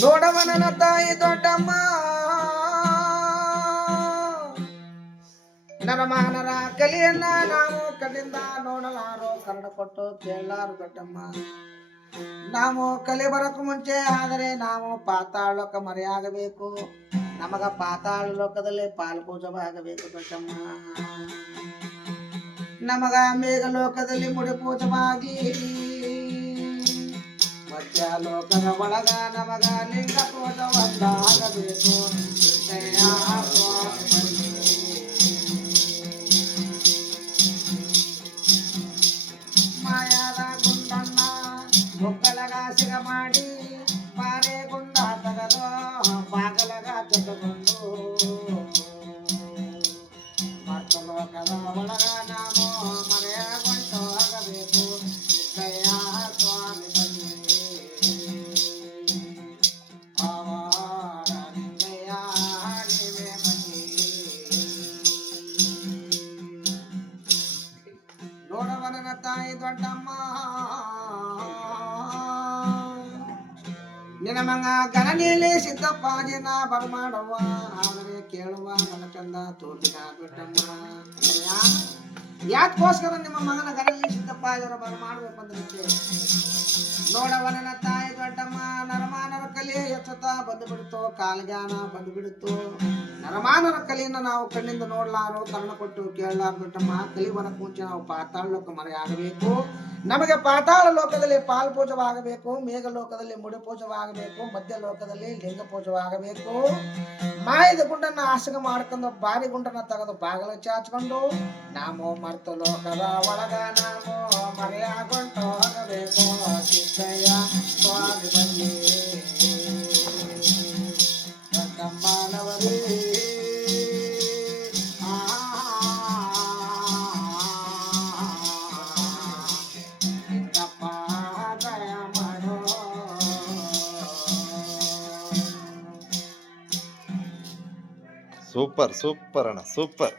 ನೋಡವನನ ತಾಯಿ ದೊಡ್ಡಮ್ಮ ನನ್ನ ಮಾನರ ಕಲಿಯನ್ನ ನಾವು ಕಣ್ಣಿಂದ ನೋಡಲಾರೋ ಕನ್ನಡ ಕೊಟ್ಟು ಕೇಳಲಾರು ದೊಡ್ಡಮ್ಮ ನಾವು ಕಲಿ ಬರಕು ಮುಂಚೆ ಆದರೆ ನಾವು ಪಾತಾಳ ಲೋಕ ಮರೆಯಾಗಬೇಕು ನಮಗ ಪಾತಾಳ ಲೋಕದಲ್ಲಿ ಪಾಲ್ಪೂಜವಾಗಬೇಕು ದೊಡ್ಡಮ್ಮ ನಮಗ ಮೇಘ ಲೋಕದಲ್ಲಿ ಮುಡಿ ಪೂಜವಾಗಿ ಮಧ್ಯ ಲೋಕದ ಒಳಗ ನಮಗ ಲಿಂಗ ಪೂಜ ಒಂದಾಗಬೇಕು ಸಿದ್ದಯ್ಯ ಸ್ವಾಮಿ ಬನ್ನಿ. ಮಾಯಾದ ಗುಂಡಣ್ಣ ಒಕ್ಕಲಗಾಸಿಗ ಮಾಡಿ ನೋಡವನನ ತಾಯಿ ದೊಡ್ಡಮ್ಮ. ನಿನ್ನ ಮಂಗ ಗಣನೀಲಿ ಸಿದ್ದಪ್ಪಾಜಿನ ಬರಮಾಡುವ ಆದರೆ ಕೇಳುವ ನನ್ನ ಚಂದ ತೋಪಿನ ದೊಡ್ಡಮ್ಮ. ಯಾಕೋಸ್ಕರ ನಿಮ್ಮ ಮಗನ ಗಣನೀಲಿ ಸಿದ್ದಪ್ಪಾಜರ ಬರಮಾಡಬೇಕು ಅಂದ್ರೆ ನೋಡವನನ ತಾಯಿ ದೊಡ್ಡಮ್ಮ ನರಮಾನರ ಕಲಿ ಎಚ್ಚುತ್ತಾ ಬಂದು ಬಿಡ್ತು ಕಾಲ್ಜ್ಞಾನ ಬಿಡುತ್ತು ನರಮಾನರ ಕಲೆಯನ್ನು ನಾವು ಕಣ್ಣಿಂದ ನೋಡಲಾರೋ ತರಣ ಕೊಟ್ಟು ಕೇಳಲಾರು ದೊಡ್ಡಮ್ಮ ಕಲಿ ಮುಂಚೆ ನಾವು ಪಾತಾಳ ಲೋಕ ಮರೆಯಾಗಬೇಕು. ನಮಗೆ ಪಾತಾಳ ಲೋಕದಲ್ಲಿ ಪಾಲ್ ಪೂಜವಾಗಬೇಕು ಮೇಘ ಲೋಕದಲ್ಲಿ ಮುಡಿ ಮಧ್ಯ ಲೋಕದಲ್ಲಿ ಲಿಂಗ ಪೂಜವಾಗಬೇಕು ಮಾಯದ ಗುಂಡನ್ನ ಆಸಗ ಮಾಡ್ಕೊಂಡು ಬಾರಿ ಗುಂಡನ್ನ ತೆಗೆದು ಬಾಗಿಲ ಚಾಚ್ಕೊಂಡು, ನಾಮೋ ಮರ್ತ ಲೋಕದ ಒಳಗ ನಾವು ಮರೆಯಾಗೊಂಡು ಹೋಗಬೇಕು ಸಿದ್ದಯ್ಯ, ಸ್ವಾಮಿ ಬನ್ನಿ. సూపర్ సూపర్ అన్న సూపర్.